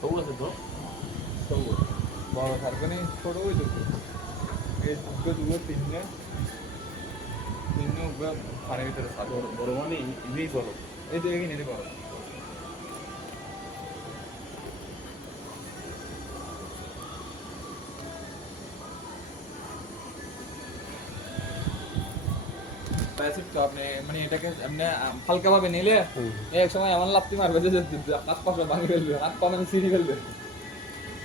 ચૌદ હતો ચૌદ બાર સારખને થોડો હોય જશે એ જુદો જુદો તીનને તીનને ઊભા પાણી ભીतर સાધો બોલવાની એવી બોલો એ તો એવી નહીં બોલો প্যাসিভ তো আপনি মানে এটাকে এমনি হালকা ভাবে নিলে এক সময় এমন মারবে যে যে হাত পাশে ভাঙি ফেলবে হাত পা মানে সিঁড়ি ফেলবে।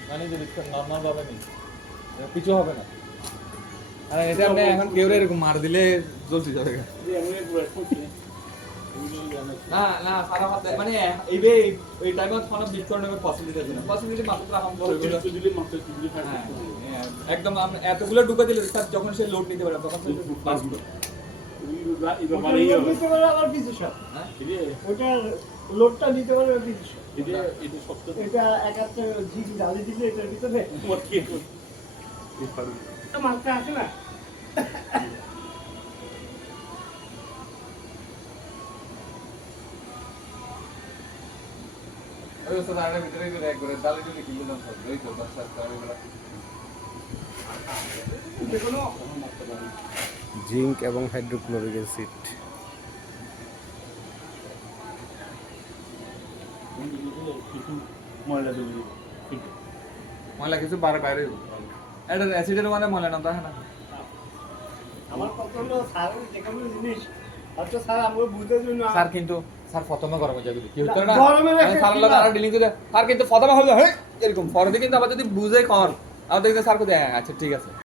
মানে যদি নর্মাল ভাবে নি কিছু হবে না। আর এটা আপনি এখন কেউ এরকম মার দিলে যাবে। না না সারা হাত মানে এই বে এই টাইমে পসিবিলিটি আছে না। পসিবিলিটি মাত্র রাখা বড় হ্যাঁ, একদম এতগুলো ঢুকে দিলে স্যার যখন সে লোড নিতে পারে তখন সে লোডটা পারে আবার পিছু shot। এটা এক ঝিক দিলে এটার ভিতরে একটা মাত্রা না? ওই তো তার ভিতরে করে এক করে ডালে যদি কিলো দাম ওই তো দশ লাখ টাকা এগুলো যে কোনো জিঙ্ক এবং হাইড্রোক্লোরিক অ্যাসিড ময়লা কিছু বাইরে বাইরে এটা অ্যাসিডের মানে ময়লা না তাই না? আমার কথা হলো স্যার যে কোনো জিনিস। আচ্ছা স্যার আমরা বুঝতে জন্য স্যার কিন্তু স্যার প্রথমে গরমে যাবে। কি হতো না? স্যার কি তারা ডিলিং করে স্যার কিন্তু প্রথমে হ্যাঁ এরকম। পরে কিন্তু আবার যদি বুঝে কর আবার দেখতে স্যার কোথায়? আচ্ছা ঠিক আছে।